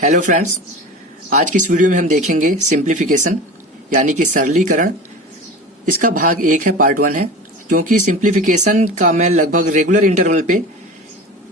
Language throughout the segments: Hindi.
हेलो फ्रेंड्स, आज की इस वीडियो में हम देखेंगे सिंप्लीफिकेशन यानी कि सरलीकरण। इसका भाग 1 है, पार्ट 1 है। क्योंकि सिंप्लीफिकेशन का मैं लगभग रेगुलर इंटरवल पे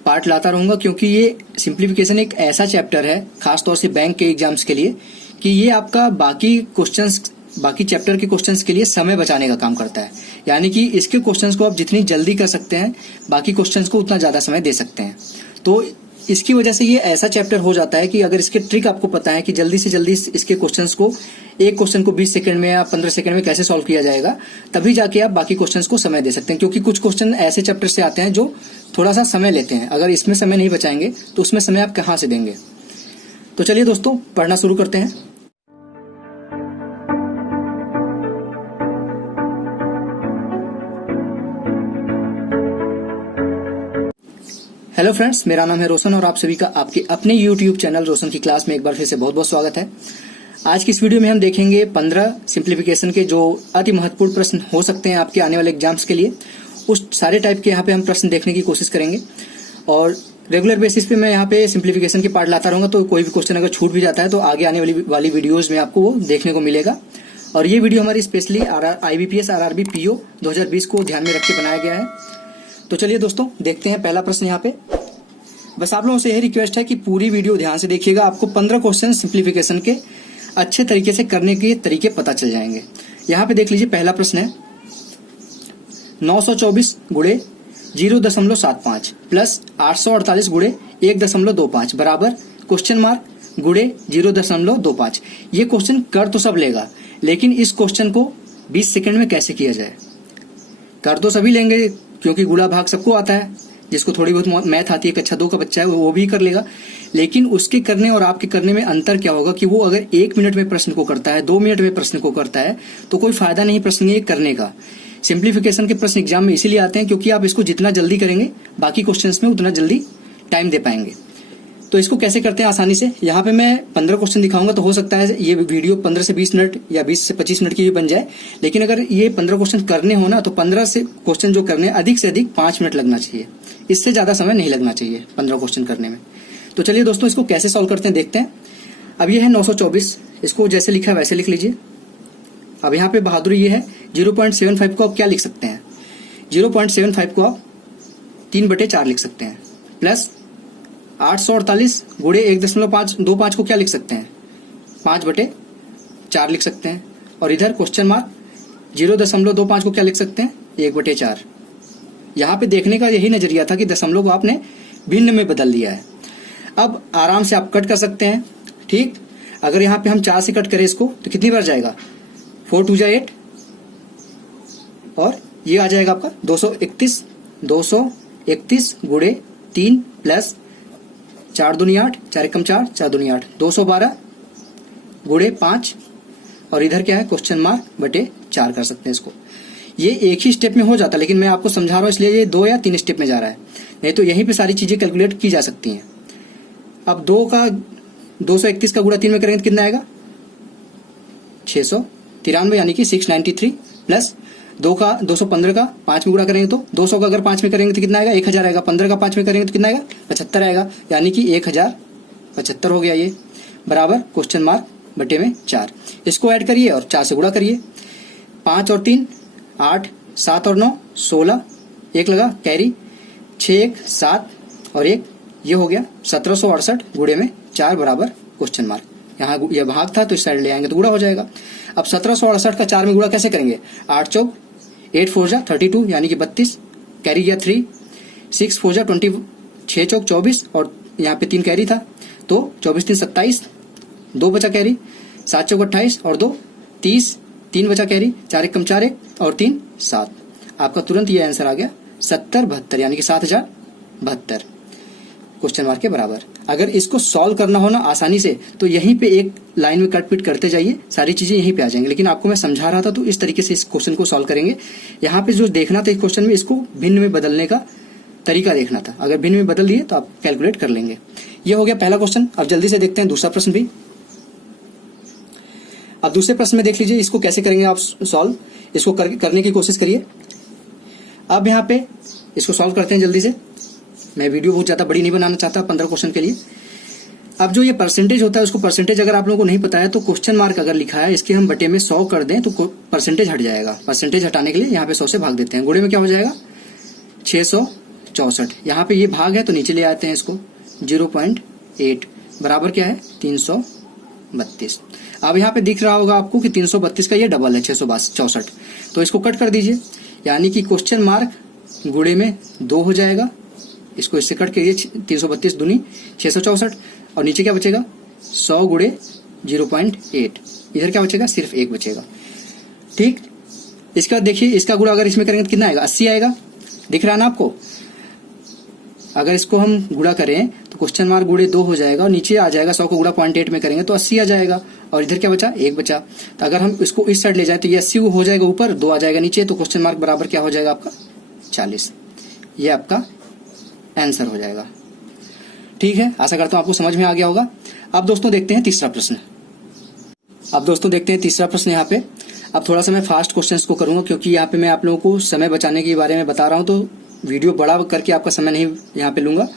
पार्ट लाता रहूंगा, क्योंकि ये सिंप्लीफिकेशन एक ऐसा चैप्टर है खासतौर से बैंक के एग्जाम्स के लिए कि ये आपका बाकी चैप्टर के क्वेश्चंस के लिए समय बचाने का काम करता है। यानी कि इसके क्वेश्चंस को आप जितनी जल्दी कर सकते हैं, बाकी क्वेश्चंस को उतना ज्यादा समय दे सकते हैं। तो इसकी वजह से ये ऐसा चैप्टर हो जाता है कि अगर इसके ट्रिक आपको पता है कि जल्दी से जल्दी इसके क्वेश्चंस को, एक क्वेश्चन को 20 सेकंड में या 15 सेकंड में कैसे सॉल्व किया जाएगा, तभी जाके आप बाकी क्वेश्चंस को समय दे सकते हैं। क्योंकि कुछ क्वेश्चन ऐसे चैप्टर से आते हैं जो थोड़ा सा समय लेते हैं। अगर इसमें समय नहीं बचाएंगे तो उसमें समय आप कहाँ से देंगे। तो चलिए दोस्तों, पढ़ना शुरू करते हैं। हेलो फ्रेंड्स, मेरा नाम है रोशन और आप सभी का आपके अपने YouTube चैनल रोशन की क्लास में एक बार फिर से बहुत बहुत स्वागत है। आज की इस वीडियो में हम देखेंगे 15 सिंप्लीफिकेशन के जो अति महत्वपूर्ण प्रश्न हो सकते हैं आपके आने वाले एग्जाम्स के लिए। उस सारे टाइप के यहाँ पे हम प्रश्न देखने की कोशिश करेंगे और रेगुलर बेसिस पे मैं यहाँ पे सिंप्लीफिकेशन के पार्ट लाता रहूंगा। तो कोई भी क्वेश्चन अगर छूट भी जाता है तो आगे आने वाली वीडियोज में आपको वो देखने को मिलेगा। और ये वीडियो हमारी स्पेशली IBPS RRB PO 2020 को ध्यान में रख के बनाया गया है। तो चलिए दोस्तों, देखते हैं पहला प्रश्न। यहाँ पे बस आप लोगों से यही रिक्वेस्ट है कि पूरी वीडियो ध्यान से देखिएगा। आपको 15 क्वेश्चन सिंप्लीफिकेशन के अच्छे तरीके से करने के तरीके पता चल जाएंगे। यहाँ पे देख लीजिए, पहला प्रश्न है 924 गुणे 0.75 प्लस 848 गुणे 1.25 बराबर क्वेश्चन मार्क गुणे 0.25। ये क्वेश्चन कर तो सब लेगा, लेकिन इस क्वेश्चन को 20 सेकंड में कैसे किया जाए। कर तो सभी लेंगे क्योंकि गुणा भाग सबको आता है, जिसको थोड़ी बहुत मैथ आती है, कक्षा 2 का बच्चा है वो भी कर लेगा। लेकिन उसके करने और आपके करने में अंतर क्या होगा कि वो अगर 1 मिनट में प्रश्न को करता है, 2 मिनट में प्रश्न को करता है, तो कोई फायदा नहीं प्रश्न ये करने का। सिंप्लीफिकेशन के प्रश्न एग्जाम में इसीलिए आते हैं क्योंकि आप इसको जितना जल्दी करेंगे, बाकी क्वेश्चंस में उतना जल्दी टाइम दे पाएंगे। तो इसको कैसे करते हैं आसानी से, यहाँ पे मैं 15 क्वेश्चन दिखाऊंगा। तो हो सकता है ये वीडियो 15 से 20 मिनट या 20 से 25 मिनट की भी बन जाए। लेकिन अगर ये 15 क्वेश्चन करने हो ना, तो 15 से क्वेश्चन जो करने अधिक से अधिक 5 मिनट लगना चाहिए। इससे ज्यादा समय नहीं लगना चाहिए 15 क्वेश्चन करने में। तो चलिए दोस्तों, इसको कैसे सॉल्व करते हैं देखते हैं। अब ये है 924, इसको जैसे लिखा है वैसे लिख लीजिए। अब यहाँ पे बहादुरी ये है, 0.75 को आप क्या लिख सकते हैं, 0.75 को आप 3/4 लिख सकते हैं, प्लस 848 गुणे 1.525 को क्या लिख सकते हैं, 5/4 लिख सकते हैं। और इधर क्वेश्चन मार्क 0.25 को क्या लिख सकते हैं, 1/4। यहाँ पे देखने का यही नजरिया था कि दशमलव को आपने भिन्न में बदल दिया है। अब आराम से आप कट कर सकते हैं, ठीक। अगर यहाँ पे हम 4 से कट करें इसको तो कितनी बार जाएगा, 4 2 8 और ये आ जाएगा आपका 231 गुणे 3 प्लस 4 दूनी 8, 4 एकम 4, 4 दूनी 8, 212 गुणे 5 और इधर क्या है क्वेश्चन मार्क बटे 4 कर सकते हैं इसको। ये एक ही स्टेप में हो जाता है, लेकिन मैं आपको समझा रहा हूं इसलिए ये 2 या 3 स्टेप में जा रहा है, नहीं तो यहीं पे सारी चीजें कैलकुलेट की जा सकती हैं। अब 231 का गुणा 3 में करेंगे तो कितना आएगा, 693 यानी कि 693 प्लस 215 का 5 में गुणा करेंगे तो 200 का अगर 5 में करेंगे तो कितना आएगा, 1000 आएगा। 15 का 5 में करेंगे तो कितना आएगा, 75 आएगा। यानी कि 1075 हो गया ये, बराबर क्वेश्चन मार्क बटे में 4। इसको ऐड करिए और 4 से गुणा करिए। 5 और 3 8, 7 और 9 16, 1 लगा कैरी, 6 1 7 और 1, ये हो गया 1768 गुणे में 4 बराबर क्वेश्चन मार्क। यहाँ यह भाग था तो इस साइड ले आएंगे तो गुणा हो जाएगा। अब 1768 का 4 में गुणा कैसे करेंगे, 8 चौक 8 4 जा 32 यानी कि 32, कैरी गया 3, 6 4 जा 20, 6 चौक 24 और यहाँ पे 3 कैरी था तो 24 3 27, 2 बचा कैरी, 7 चौक 28 और 2 30, 3 बचा कैरी, 4 एकम 4 1 और 3 7। आपका तुरंत ये आंसर आ गया 7072 यानी कि 7072 क्वेश्चन मार्क के बराबर। अगर इसको सॉल्व करना हो ना आसानी से तो यहीं पे एक लाइन में कट पिट करते जाइए, सारी चीजें यहीं पे आ जाएंगी। लेकिन आपको मैं समझा रहा था तो इस तरीके से इस क्वेश्चन को सॉल्व करेंगे। यहाँ पे जो देखना था इस क्वेश्चन में, इसको भिन्न में बदलने का तरीका देखना था। अगर भिन्न में बदल दिए तो आप कैलकुलेट कर लेंगे। ये हो गया पहला क्वेश्चन। अब जल्दी से देखते हैं दूसरा प्रश्न भी। अब दूसरे प्रश्न में देख लीजिए, इसको कैसे करेंगे आप सॉल्व, इसको करने की कोशिश करिए। अब यहाँ पे इसको सॉल्व करते हैं जल्दी से। मैं वीडियो बहुत ज्यादा बड़ी नहीं बनाना चाहता 15 क्वेश्चन के लिए। अब जो ये परसेंटेज होता है उसको परसेंटेज अगर आप लोगों को नहीं पता है तो क्वेश्चन मार्क अगर लिखा है इसके हम बटे में 100 कर दें तो परसेंटेज हट जाएगा। परसेंटेज हटाने के लिए यहाँ पे 100 से भाग देते हैं। गुणे में क्या हो जाएगा 664। यहाँ पे ये भाग है तो नीचे ले आते हैं इसको 0.8 बराबर क्या है 332। अब यहाँ पे दिख रहा होगा आपको कि 332 का ये डबल है 664, तो इसको कट कर दीजिए, यानी कि क्वेश्चन मार्क गुणे में 2 हो जाएगा। इसको इससे कट करिए 332 दूनी 664 और नीचे क्या बचेगा 100 गुणे 0.8। इधर क्या बचेगा सिर्फ 1 बचेगा। ठीक, इसके बाद देखिए इसका गुणा अगर इसमें करेंगे तो कितना आएगा 80 आएगा। दिख रहा है ना आपको। अगर इसको हम गुणा करें तो क्वेश्चन मार्क गुणे 2 हो जाएगा और नीचे आ जाएगा 100 को गुणा 0.8 में करेंगे तो 80 आ जाएगा। और इधर क्या बचा 1 बचा। तो अगर हम इसको इस साइड ले जाए तो ये 80 हो जाएगा ऊपर, 2 आ जाएगा नीचे, तो क्वेश्चन मार्क बराबर क्या हो जाएगा आपका 40। ये आपका आंसर हो जाएगा। ठीक है, आशा करता हूं आपको समझ में आ गया होगा। अब दोस्तों देखते हैं तीसरा प्रश्न। यहाँ पे अब थोड़ा सा मैं फास्ट क्वेश्चंस को करूंगा क्योंकि यहाँ पे मैं आप लोगों को समय बचाने के बारे में बता रहा हूं, तो वीडियो बड़ा करके आपका समय नहीं यहाँ पे लूंगा।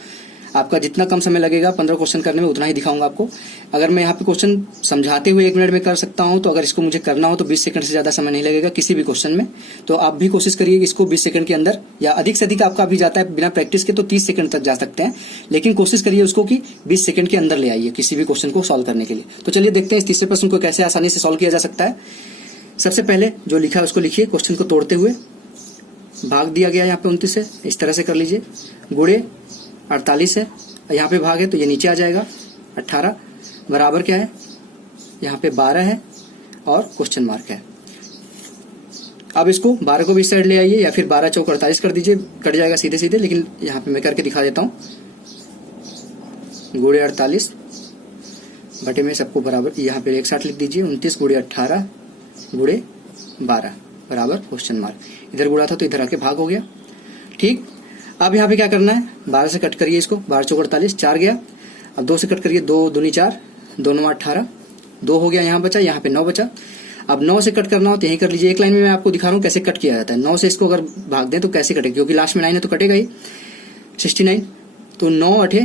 आपका जितना कम समय लगेगा 15 क्वेश्चन करने में उतना ही दिखाऊंगा आपको। अगर मैं यहाँ पे क्वेश्चन समझाते हुए 1 मिनट में कर सकता हूँ तो अगर इसको मुझे करना हो तो 20 सेकंड से ज्यादा समय नहीं लगेगा किसी भी क्वेश्चन में। तो आप भी कोशिश करिए कि इसको 20 सेकंड के अंदर, या अधिक से अधिक आपका भी जाता है बिना प्रैक्टिस के तो 30 सेकंड तक जा सकते हैं, लेकिन कोशिश करिए उसको कि 20 सेकंड के अंदर ले आइए किसी भी क्वेश्चन को सॉल्व करने के लिए। तो चलिए देखते हैं इस तीसरे प्रश्न को कैसे आसानी से सॉल्व किया जा सकता है। सबसे पहले जो लिखा है उसको लिखिए, क्वेश्चन को तोड़ते हुए। भाग दिया गया यहाँ पे 29 है, इस तरह से कर लीजिए। गुणे 48 है, यहाँ पे भाग है तो ये नीचे आ जाएगा 18 बराबर क्या है यहाँ पे 12 है और क्वेश्चन मार्क है। अब इसको 12 को भी इस साइड ले आइए या फिर 12 चौक 48 कर दीजिए, कट जाएगा सीधे सीधे, लेकिन यहाँ पे मैं करके दिखा देता हूँ। गुणे 48 बटे में सबको बराबर यहाँ पे एक साथ लिख दीजिए। 29 गुणे 18 गुणे 12 बराबर क्वेश्चन मार्क। इधर गुणा था तो इधर आके भाग हो गया। ठीक, अब यहाँ पे क्या करना है 12 से कट करिए इसको, 12 चौक 48 4 गया। अब 2 से कट करिए, 2 दूनी 4 2 9 18 2 हो गया, यहाँ बचा, यहाँ पे 9 बचा। अब 9 से कट करना हो तो यही कर लीजिए। एक लाइन में मैं आपको दिखा रहा हूँ कैसे कट किया जाता है। 9 से इसको अगर भाग दें तो कैसे कटेगा, क्योंकि लास्ट में 9 है तो कटेगा ही 69। तो 9 8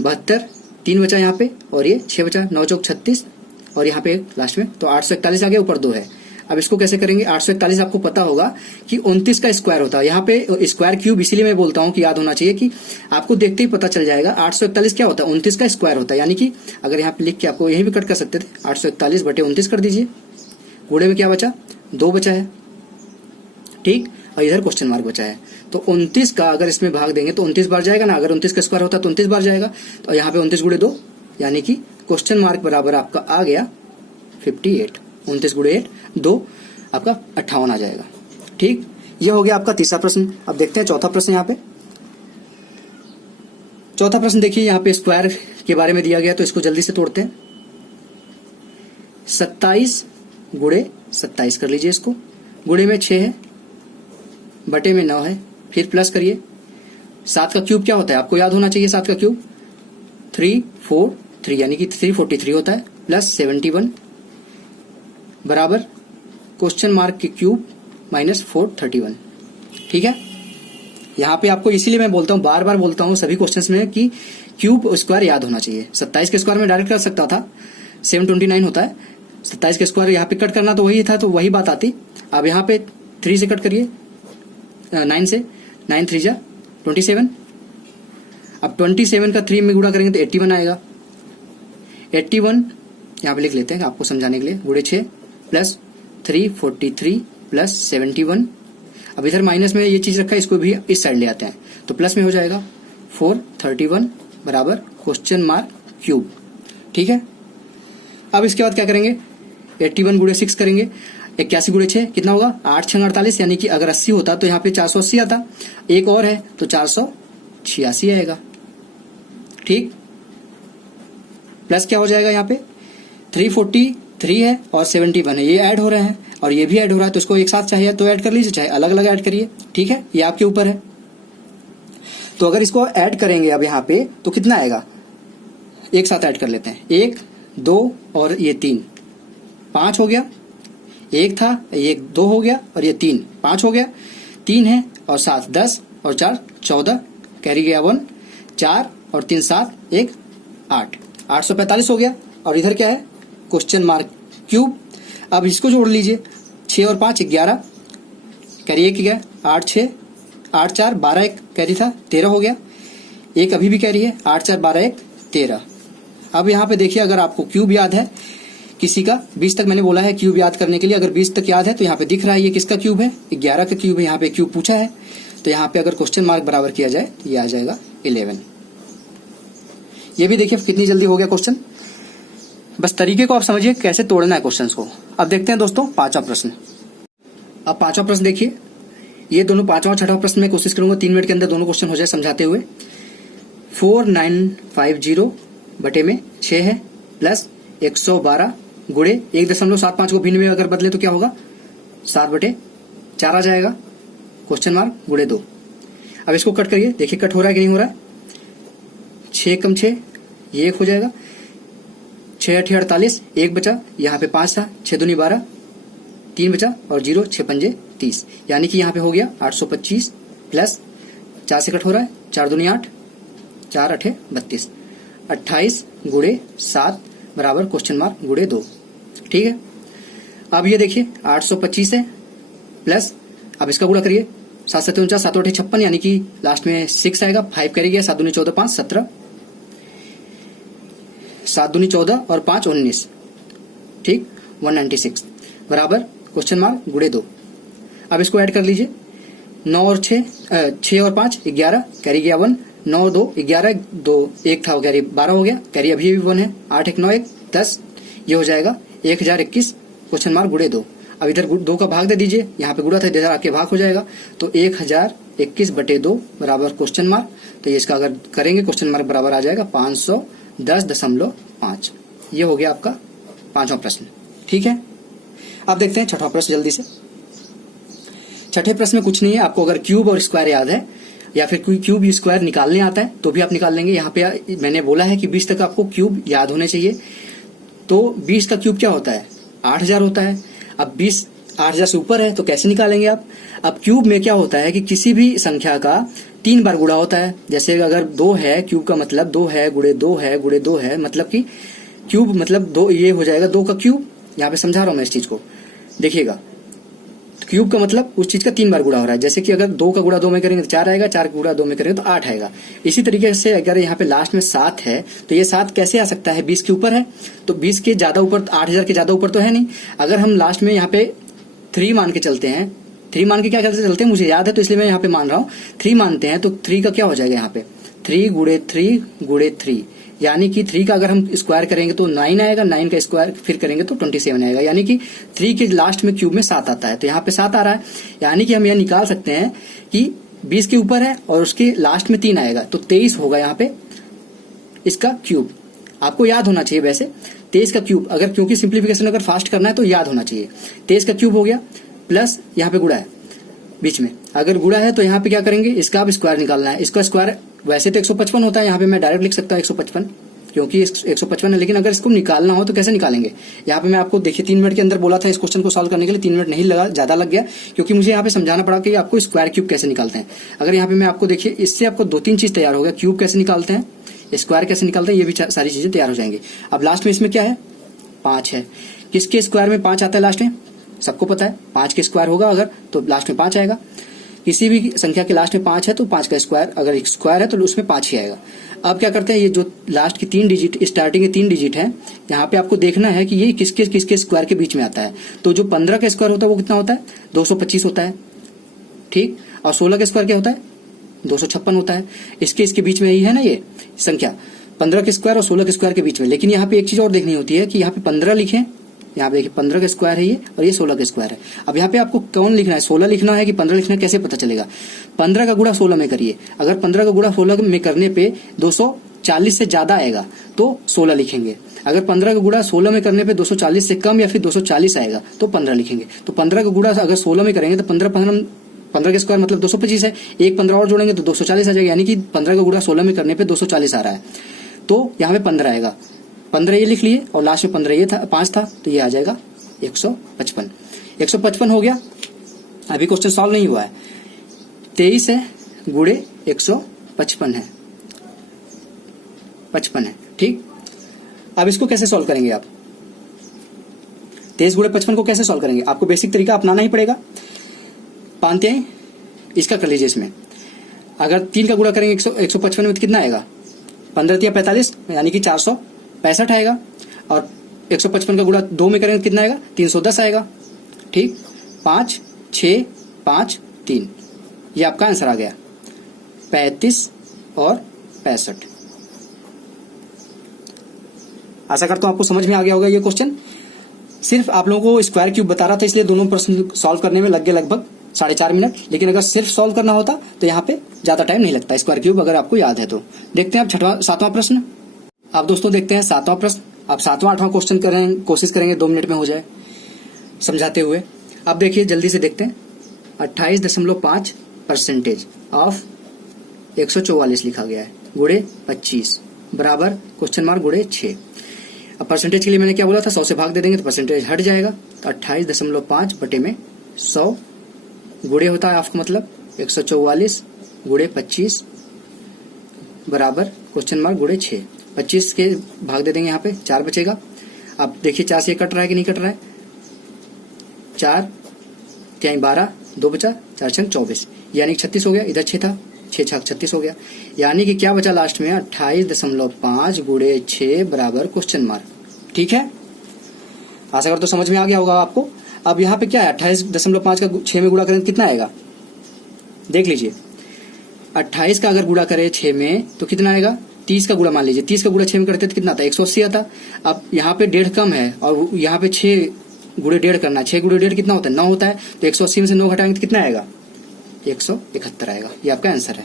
72 3 बचा यहाँ पे और ये 6 बचा, 9 चौक 36 और यहाँ पे लास्ट में तो 841 आ गया, ऊपर 2 है। अब इसको कैसे करेंगे, 841 आपको पता होगा कि 29 का स्क्वायर होता है। यहाँ पे स्क्वायर क्यूब इसीलिए मैं बोलता हूँ कि याद होना चाहिए कि आपको देखते ही पता चल जाएगा। 841 क्या होता है 29 का स्क्वायर होता है, यानी कि अगर यहाँ पे लिख के आपको यही भी कट कर सकते थे 841 बटे 29 कर दीजिए। गुणे में क्या बचा 2 बचा है। ठीक, और इधर क्वेश्चन मार्क बचा है। तो 29 का अगर इसमें भाग देंगे तो 29 बार जाएगा ना, अगर 29 का स्क्वायर होता है तो 29 बार जाएगा। तो यहाँ पे 29 गुणे 2 यानी कि क्वेश्चन मार्क बराबर आपका आ गया 58। 29 गुणे 8 2 आपका 58 आ जाएगा। ठीक, ये हो गया आपका तीसरा प्रश्न। अब देखते हैं चौथा प्रश्न। यहाँ पे चौथा प्रश्न देखिए, यहाँ पे स्क्वायर के बारे में दिया गया तो इसको जल्दी से तोड़ते हैं। 27 गुणे 27 कर लीजिए इसको। गुणे में 6 है, बटे में 9 है, फिर प्लस करिए। 7 का क्यूब क्या होता है आपको याद होना चाहिए। 7 का क्यूब 343 यानी कि 343 होता है, प्लस 71 बराबर क्वेश्चन मार्क के क्यूब माइनस 431। ठीक है, यहाँ पे आपको इसीलिए मैं बोलता हूँ, बार बार बोलता हूँ सभी क्वेश्चंस में कि क्यूब स्क्वायर याद होना चाहिए। 27 के स्क्वायर में डायरेक्ट कर सकता था, 729 होता है। 27 के स्क्वायर यहाँ पे कट करना तो वही था, तो वही बात आती। अब यहाँ पे 3 से कट करिए, 9 से, 9 3 जा 27। अब 27 का 3 में गुणा करेंगे तो 81 आएगा। 81 यहाँ पे लिख लेते हैं आपको समझाने के लिए। गुणे 6 प्लस 343 प्लस 71। अब इधर माइनस में ये चीज रखा है, इसको भी इस साइड ले आते हैं तो प्लस में हो जाएगा 431 बराबर क्वेश्चन मार्क क्यूब। ठीक है, अब इसके बाद क्या करेंगे 81 गुणे 6 करेंगे। 81 गुणे 6 कितना होगा 8 6 48, यानी कि अगर 80 होता तो यहाँ पे 480 आता। एक और है तो 486 आएगा। ठीक, प्लस क्या हो जाएगा यहाँ पे 343 है और 71 है, ये ऐड हो रहे हैं और ये भी ऐड हो रहा है, तो इसको एक साथ चाहिए तो ऐड कर लीजिए, चाहे अलग अलग ऐड करिए। ठीक है, ये आपके ऊपर है। तो अगर इसको ऐड करेंगे अब यहाँ पे तो कितना आएगा, एक साथ ऐड कर लेते हैं। 1 2 और ये 3 5 हो गया। 1 था, ये 2 हो गया और ये 3 5 हो गया। 3 है और 7 10 और 4 14, कैरी गया 1, 4 और 3 7 1 8। 845 हो गया। और इधर क्या है, क्वेश्चन मार्क क्यूब। अब इसको जोड़ लीजिए, 6 और 5 11, कैरी 1 गया, 8 6 8 4 12, एक कैरी था 13 हो गया, एक अभी भी कैरी है, 8 4 12 1 13। अब यहाँ पे देखिए, अगर आपको क्यूब याद है किसी का, 20 तक मैंने बोला है क्यूब याद करने के लिए, अगर 20 तक याद है तो यहाँ पे दिख रहा है ये किसका क्यूब है, 11 का क्यूब है। यहाँ पे क्यूब पूछा है, तो यहाँ पे अगर क्वेश्चन मार्क बराबर किया जाए तो ये आ जाएगा 11। ये भी देखिए कितनी जल्दी हो गया क्वेश्चन। बस तरीके को आप समझिए कैसे तोड़ना है क्वेश्चन को। अब देखते हैं दोस्तों पांचवा प्रश्न। अब पांचवा प्रश्न देखिए, ये दोनों पांचवा और छठा प्रश्न में कोशिश करूंगा 3 मिनट के अंदर दोनों क्वेश्चन हो जाए समझाते हुए। 4950 बटे में 6 है, प्लस 112 गुणे 1.75 को भिन्न में अगर बदले तो क्या होगा, 7/4 आ जाएगा, क्वेश्चन मार्क गुणे 2। अब इसको कट करिए, देखिए कट हो रहा है कि नहीं हो रहा है। 6 कम 6 ये 1 हो जाएगा, 6 8 48, 1 बचा, यहाँ पे 5 था, 6 दूनी 12, 3 बचा और 0, 6 पंजे 30, यानी कि यहाँ पे हो गया 825 प्लस 4 से कट हो रहा है, 4 दूनी 8, 4 8 32, 28 गुणे 7 बराबर क्वेश्चन मार्क गुणे 2। ठीक है। अब ये देखिए 825 है, प्लस अब इसका गुणा करिए, 7 7 49, 7 8 56, यानी कि लास्ट में 6 आएगा, 5 कैरी गया, 7 दूनी 14 5 17, 7 दूनी 14 और 5 19, ठीक, 196 बराबर क्वेश्चन मार्क गुणे 2। अब इसको ऐड कर लीजिए, 9 और 6 और 5 11, कैरी गया 1, 9 2 11, 2 1 था, कैरी 12 हो गया, कैरी अभी भी 1 है, 8 1 9 1 10, ये हो जाएगा 1021 क्वेश्चन मार्क गुणे 2। अब इधर 2 का भाग दे दीजिए, यहाँ पे गुणा था, इधर आके भाग हो जाएगा, तो 1021 बटे 2 बराबर क्वेश्चन मार्क, तो ये इसका अगर करेंगे क्वेश्चन मार्क बराबर आ जाएगा 510.5। ये हो गया आपका पांचवा प्रश्न। ठीक है। अब देखते हैं छठा प्रश्न जल्दी से। छठे प्रश्न में कुछ नहीं है, आपको अगर क्यूब और स्क्वायर याद है या फिर कोई क्यूब स्क्वायर निकालने आता है तो भी आप निकाल लेंगे। यहाँ पे मैंने बोला है कि 20 तक आपको क्यूब याद होने चाहिए। तो 20 का क्यूब क्या होता है, 8000 होता है। अब 20 8000 से ऊपर है तो कैसे निकालेंगे आप। अब क्यूब में क्या होता है कि किसी भी संख्या का 3 बार गुणा होता है। जैसे अगर 2 है, क्यूब का मतलब 2 है गुणे 2 है गुणे 2 है, मतलब कि क्यूब मतलब 2, ये हो जाएगा 2 का क्यूब। यहाँ पे समझा रहा हूं मैं इस चीज को, देखिएगा। क्यूब का मतलब उस चीज का 3 बार गुणा हो रहा है। जैसे कि अगर 2 का गुणा 2 में करेंगे तो 4 आएगा, 4 का गुणा 2 में करेंगे तो 8 आएगा। इसी तरीके से अगर यहाँ पे लास्ट में 7 है तो ये 7 कैसे आ सकता है, 20 के ऊपर है, तो 20 के ज्यादा ऊपर, 8000 के ज्यादा ऊपर तो है नहीं। अगर हम लास्ट में यहाँ पे 3 मान के चलते हैं, 3 मान के क्या चलते हैं मुझे याद है तो इसलिए मैं यहाँ पे मान रहा हूँ, 3 मानते हैं तो 3 का क्या हो जाएगा यहाँ पे, 3 गुणे 3 गुणे 3, यानी कि 3 का अगर हम स्क्वायर करेंगे तो 9 आएगा, 9 का स्क्वायर फिर करेंगे तो 27 आएगा, यानी कि 3 के लास्ट में क्यूब में 7 आता है। तो यहाँ पे 7 आ रहा है, यानी कि हम यह निकाल सकते हैं कि 20 के ऊपर है और उसके लास्ट में 3 आएगा तो 23 होगा यहाँ पे इसका क्यूब। आपको याद होना चाहिए वैसे 23 का क्यूब, अगर क्योंकि सिंप्लीफिकेशन अगर फास्ट करना है तो याद होना चाहिए। 23 का क्यूब हो गया, प्लस यहाँ पे गुणा है बीच में, अगर गुणा है तो यहाँ पे क्या करेंगे, इसका अब स्क्वायर निकालना है। इसका स्क्वायर वैसे तो 155 होता है, यहाँ पे मैं डायरेक्ट लिख सकता हूँ 155 क्योंकि 155 है, लेकिन अगर इसको निकालना हो तो कैसे निकालेंगे। यहाँ पे मैं आपको देखिए 3 मिनट के अंदर बोला था इस क्वेश्चन को सॉल्व करने के लिए, 3 मिनट नहीं लगा, ज्यादा लग गया क्योंकि मुझे यहाँ पे समझाना पड़ा कि आपको स्क्वायर क्यूब कैसे निकालते हैं। अगर यहाँ पे मैं आपको देखिए, इससे आपको 2-3 चीज तैयार हो गया, क्यूब कैसे निकालते हैं, स्क्वायर कैसे निकालते हैं, ये भी सारी चीजें तैयार हो जाएंगी। अब लास्ट में इसमें क्या है, 5 है। किसके स्क्वायर में 5 आता है लास्ट में, सबको पता है 5 के स्क्वायर होगा अगर तो लास्ट में 5 आएगा। किसी भी संख्या के लास्ट में 5 है तो 5 का स्क्वायर, अगर एक स्क्वायर है तो उसमें 5 ही आएगा। अब क्या करते हैं, ये जो लास्ट की 3 डिजिट, स्टार्टिंग के 3 डिजिट है, यहाँ पे आपको देखना है कि ये किसके किसके स्क्वायर के बीच में आता है। तो जो 15 का स्क्वायर होता है वो कितना होता है, 225 होता है, ठीक। और 16 का स्क्वायर क्या होता है, 256 होता है। इसके बीच में ही है ना ये संख्या, 15 के स्क्वायर और 16 के स्क्वायर के बीच में। लेकिन यहाँ पे एक चीज और देखनी होती है कि यहाँ पे 15 लिखे, यहाँ पे देखिए 15 का स्क्वायर है ये और ये 16 का स्क्वायर है। अब यहाँ पे आपको कौन लिखना है, 16 लिखना है कि 15 लिखना है, कैसे पता चलेगा। 15 का गुणा 16 में करिए, अगर 15 का गुणा 16 में करने पे 240 से ज्यादा आएगा तो 16 लिखेंगे। अगर 15 का गुणा 16 में करने पे 240 से कम या फिर 240 आएगा तो 15 लिखेंगे। तो 15 का गुणा अगर 16 में करेंगे तो 15 के स्क्वायर मतलब 225 है, एक 15 और जोड़ेंगे तो 240 आ जाएगा, यानी कि 15 का गुणा 16 में करने पे 240 आ रहा है, तो यहाँ पे 15 आएगा। 15 ये लिख लिए और लास्ट में 15 ये था, 5 था, तो ये आ जाएगा 155। 155 हो गया। अभी क्वेश्चन सॉल्व नहीं हुआ है, 23 है गुणे 155 है, 55 है, ठीक। अब इसको कैसे सॉल्व करेंगे आप? 23 गुणे 55 को कैसे सॉल्व करेंगे? आपको बेसिक तरीका अपनाना ही पड़ेगा। पांते हैं इसका कर लीजिए। इसमें अगर 3 का गुणा करेंगे 155 में तो कितना आएगा? 15 तिया 45 यानी कि 465 आएगा। और 155 का गुणा 2 में करेंगे तो कितना आएगा? 310 आएगा। ठीक, 5 6 5 3, ये आपका आंसर आ गया 35 और 65। आशा करता हूं आपको समझ में आ गया होगा ये क्वेश्चन। सिर्फ आप लोगों को स्क्वायर क्यूब बता रहा था, इसलिए दोनों प्रश्न सॉल्व करने में लग गए लगभग 4.5 मिनट। लेकिन अगर सिर्फ सॉल्व करना होता तो यहाँ पे ज्यादा टाइम नहीं लगता, स्क्वायर क्यूब अगर आपको याद है तो। देखते हैं अब 7वां प्रश्न। अब दोस्तों देखते हैं 7वां प्रश्न। अब 7वां 8वां क्वेश्चन करें, कोशिश करेंगे 2 मिनट में हो जाए समझाते हुए। अब देखिए जल्दी से देखते हैं। 28.5% ऑफ 144 लिखा गया है गुणे 25 बराबर क्वेश्चन मार्क गुणे 6। अब परसेंटेज के लिए मैंने क्या बोला था? 100 से भाग दे देंगे तो परसेंटेज हट जाएगा। तो 28.5 बटे में 100 गुणे होता है आपका मतलब 144 गुणे 25 बराबर क्वेश्चन मार्क गुणे 6। 25 के भाग दे देंगे, यहाँ पे 4 बचेगा। अब देखिए 4 से कट रहा है कि नहीं कट रहा है? 4 क्या 12, 2 बचा, 4 छंग 24 यानी 36 हो गया। इधर 6 था, 6 छक 36 हो गया। यानी कि क्या बचा लास्ट में? 28.5 गुणे 6 बराबर क्वेश्चन मार्क। ठीक है, आशा कर तो समझ में आ गया होगा आपको। अब यहाँ पे क्या है? 28.5 का 6 में गुणा करें तो कितना आएगा? देख लीजिए, 28 का अगर गुणा करें 6 में तो कितना आएगा? 30 का गुणा मान लीजिए, 30 का गुणा 6 में करते तो कितना आता? 180 आता। अब यहाँ पे 1.5 कम है और यहाँ पे 6 गुणे 1.5 करना है। 6 गुणे 1.5 कितना होता है? 9 होता है। तो 180 में से 9 घटाएंगे तो कितना आएगा? 171 आएगा। ये आपका आंसर है।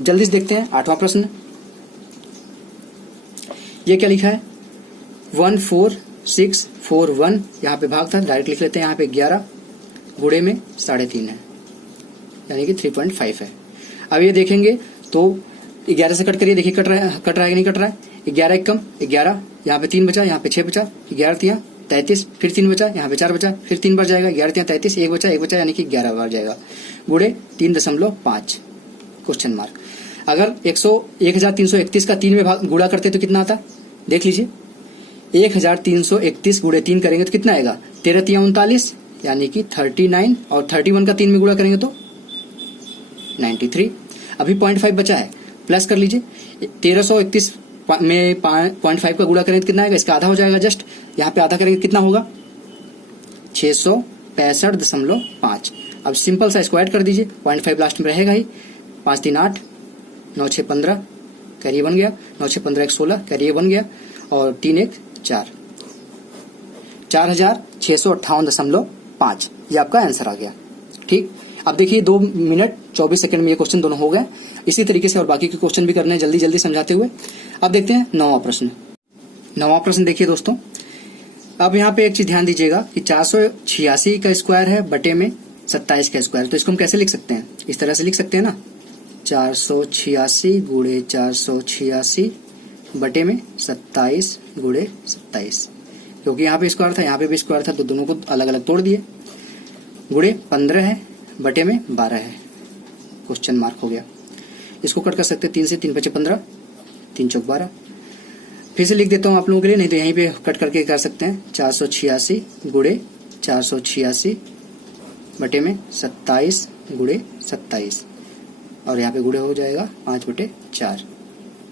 जल्दी से देखते हैं 8वां प्रश्न। ये क्या लिखा है? 14641, यहाँ पे भाग था, डायरेक्ट लिख लेते हैं। यहाँ पे 11 गुणे में 3.5 है यानी कि 3.5 है। अब ये देखेंगे तो 11 से कट करिए, देखिए कट रहा है कि नहीं कट रहा है? 11 एक कम 11, यहाँ पे 3 बचा, यहाँ पे 6 बचा, 11 तिया 33, फिर 3 बचा, यहाँ पे 4 बचा, फिर 3 बार जाएगा, 11 तिया 33, 1 बचा यानी कि 11 बार जाएगा गुणे 3.5 क्वेश्चन मार्क। अगर 1331 का 3 में गुणा करते तो कितना आता? देख लीजिए, 1331 गुणे 3 करेंगे तो कितना आएगा? 13 तिया 39 यानी कि 39, और 31 का 3 में गुणा करेंगे तो 93। अभी 0.5 बचा है, प्लस कर लीजिए। 1331 में 0.5 का गुणा करेंगे तो कितना आएगा? इसका आधा हो जाएगा जस्ट। यहाँ पे आधा करेंगे कितना होगा? 665.5। अब सिंपल सा स्क्वायर कर दीजिए, 0.5 लास्ट में रहेगा ही। 5 3 8, 9 6 15 कैरियर बन गया, 9 6 15 1 16 कैरियर बन गया, और 3 1 4, 4658.5 ये आपका आंसर आ गया। ठीक, अब देखिए 2 मिनट 24 सेकंड में ये क्वेश्चन दोनों हो गए। इसी तरीके से और बाकी के क्वेश्चन भी करने हैं जल्दी जल्दी समझाते हुए। अब देखते हैं 9वां प्रश्न। 9वां प्रश्न देखिए दोस्तों, अब यहाँ पे एक चीज ध्यान दीजिएगा कि 486 का स्क्वायर है बटे में 27 का स्क्वायर। तो इसको हम कैसे लिख सकते हैं? इस तरह से लिख सकते हैं ना, 486 गुणे 486 बटे में 27 गुणे 27, क्योंकि यहाँ पे स्क्वायर था, यहाँ पे भी स्क्वायर था, तो दोनों को अलग अलग तोड़ दिए। गुणे 15 है बटे में 12 है, क्वेश्चन मार्क हो गया। इसको कट कर सकते हैं 3 से, 3 5 15, 3 चौक 12। फिर से लिख देता हूँ आप लोगों के लिए, नहीं तो यहीं पे कट करके कर सकते हैं। 486 गुणे 486 बटे में 27 गुणे 27, और यहाँ पे गुणे हो जाएगा 5/4।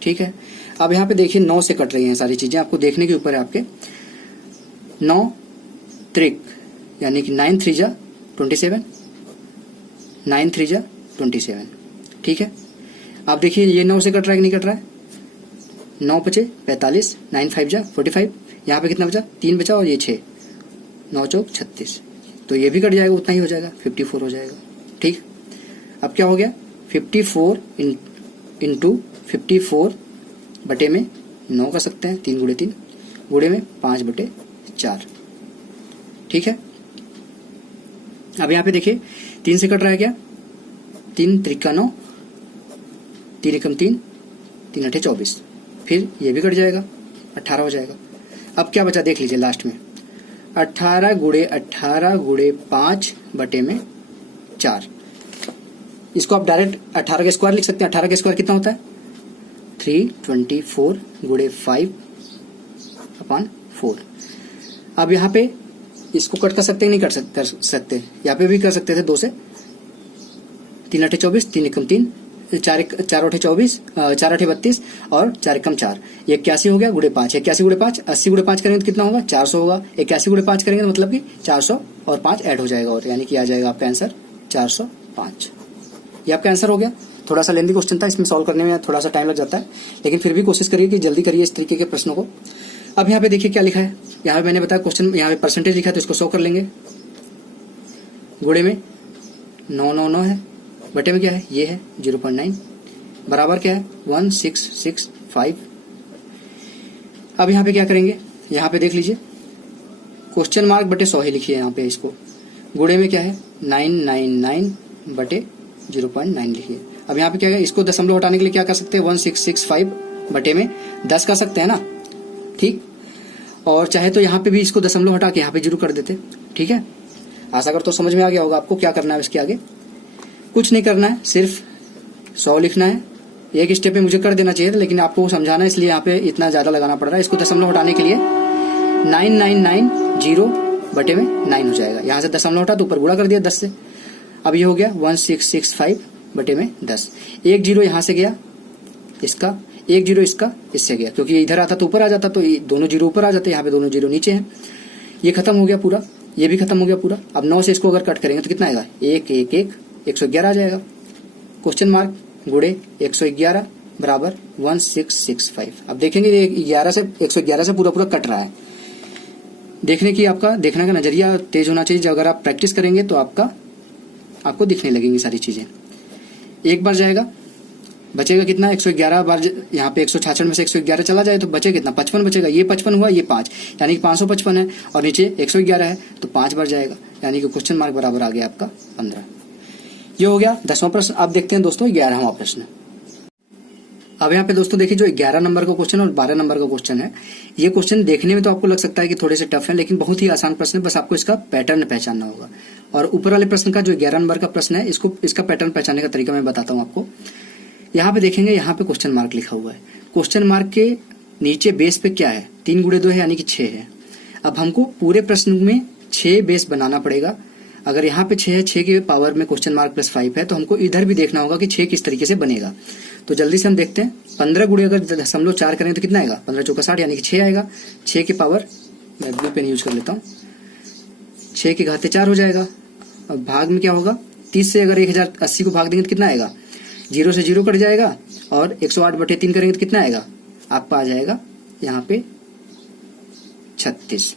ठीक है, अब यहाँ पे देखिए 9 से कट रही हैं सारी चीजें, आपको देखने के ऊपर है आपके। 9 त्रिक यानी कि 9 3 जा 27, 9 3 जा 27। ठीक है, अब देखिए ये 9 से कट रहा है कि नहीं कट रहा है? 9 5 45, 9 5 जा 45, यहाँ पे कितना बचा? 3 बचा और ये 6, 9 चौक 36, तो ये भी कट जाएगा, उतना ही हो जाएगा, 54 हो जाएगा। ठीक, अब क्या हो गया? 54 इंटू 54 बटे में 9 कर सकते हैं, 3 गुणे 3 गुणे में 5/4। ठीक है, अब यहाँ पे देखिए 3 से कट रहा है क्या? 3 त्रिका 9, 3 एकम 3, 3 8 24, फिर ये भी कट जाएगा, 18 हो जाएगा। अब क्या बचा देख लीजिए लास्ट में, 18 गुणे 5 बटे में 4। इसको आप डायरेक्ट 18 का स्क्वायर लिख सकते हैं। 18 का स्क्वायर कितना होता है? 324 गुणे 5 अपान 4। अब यहाँ पे इसको कट कर सकते हैं, नहीं कर सकते, यहाँ पे भी कर सकते थे 2 से। 3 8 24, 3 एकम 3, 4 8 24, 4 8 32 और 4 एकम 4, 81 हो गया गुणे 5। 81 गुणे 5, 80 गुणे 5 करेंगे तो कितना होगा 400 होगा। 81 गुणे 5 करेंगे तो मतलब कि 400 और 5 ऐड हो जाएगा, और यानी कि आ जाएगा आपका आंसर 405। ये आपका आंसर हो गया। थोड़ा सा लेंथी क्वेश्चन था, इसमें सॉल्व करने में थोड़ा सा टाइम लग जाता है, लेकिन फिर भी कोशिश करिए कि जल्दी करिए इस तरीके के प्रश्नों को। अब यहाँ पे देखिए क्या लिखा है, यहाँ पे मैंने बताया क्वेश्चन, यहाँ पे परसेंटेज लिखा है तो इसको 100 कर लेंगे। गुणे में 999 है, बटे में क्या है, ये है 0.9, बराबर क्या है 1665। अब यहाँ पे क्या करेंगे, यहाँ पे देख लीजिए क्वेश्चन मार्क बटे 100 ही लिखिए यहाँ पे इसको। गुणे में क्या है 999 बटे 0.9 लिखिए। अब यहाँ पे क्या है, इसको दशमलव हटाने के लिए क्या कर सकते हैं, 1665 बटे में 10 कर सकते हैं ना, ठीक। और चाहे तो यहाँ पे भी इसको दशमलव हटा के यहाँ पे 0 कर देते, ठीक है। आशा कर तो समझ में आ गया होगा आपको क्या करना है। इसके आगे कुछ नहीं करना है, सिर्फ 100 लिखना है। एक स्टेप में मुझे कर देना चाहिए था, लेकिन आपको समझाना है इसलिए यहाँ पे इतना ज्यादा लगाना पड़ रहा है। इसको दशमलव हटाने के लिए 9990 बटे में 9 हो जाएगा। यहाँ से दशमलव हटा तो ऊपर गुणा कर दिया 10 से। अब ये हो गया 1665 बटे में 10। एक 0 यहाँ से गया, इसका एक 0 इसका इससे गया, क्योंकि ये इधर आता तो ऊपर आ जाता, तो दोनों 0 ऊपर आ जाते, यहाँ पे दोनों 0 नीचे हैं। ये खत्म हो गया पूरा, ये भी खत्म हो गया पूरा। अब 9 से इसको अगर कट करेंगे तो कितना आएगा, 1 1 1 111 आ जाएगा। क्वेश्चन मार्क गुणे 111 बराबर 1665। अब देखेंगे ये 11 से 111 से पूरा पूरा कट रहा है। देखने की आपका देखने का नजरिया तेज होना चाहिए। अगर आप प्रैक्टिस करेंगे तो आपको दिखने लगेंगी सारी चीजें। एक बार जाएगा, बचेगा कितना, 111 बार यहाँ पे 166 में से 111 चला जाए तो बचे कितना, 55 बचेगा। ये 55 हुआ, ये 5, यानी कि 555 है, और नीचे 111 है तो 5 बार जाएगा, यानी कि क्वेश्चन मार्क बराबर आ गया आपका 15। ये हो गया 10वां प्रश्न। अब देखते हैं दोस्तों 11वां प्रश्न। अब यहाँ पे दोस्तों देखिए, जो 11 नंबर का क्वेश्चन और 12 नंबर का क्वेश्चन है, ये क्वेश्चन देखने में तो आपको लग सकता है कि थोड़े से टफ है, लेकिन बहुत ही आसान प्रश्न है। बस आपको इसका पैटर्न पहचानना होगा। और ऊपर वाले प्रश्न का जो 11 नंबर का प्रश्न है, इसका पैटर्न पहचानने का तरीका मैं बताता हूँ आपको। यहाँ पे देखेंगे, यहाँ पे क्वेश्चन मार्क लिखा हुआ है। क्वेश्चन मार्क के नीचे बेस पे क्या है, 3 गुणे 2 है, यानी कि 6 है। अब हमको पूरे प्रश्न में 6 बेस बनाना पड़ेगा। अगर यहाँ पे 6 है, 6 के पावर में क्वेश्चन मार्क प्लस 5 है, तो हमको इधर भी देखना होगा कि 6 किस तरीके से बनेगा। तो जल्दी से हम देखते हैं। 15 गुणे अगर 0.4 करें तो कितना आएगा, 15 चौका 60, यानी कि 6 आएगा। 6 के पावर, मैं ब्लू पेन यूज कर लेता हूँ, 6 के घाते 4 हो जाएगा। अब भाग में क्या होगा, 30 से अगर 1080 को भाग देंगे तो कितना आएगा, 0 से 0 कट जाएगा, और 108 बटे 3 करेंगे तो कितना आएगा, आपका आ जाएगा यहाँ पे 36,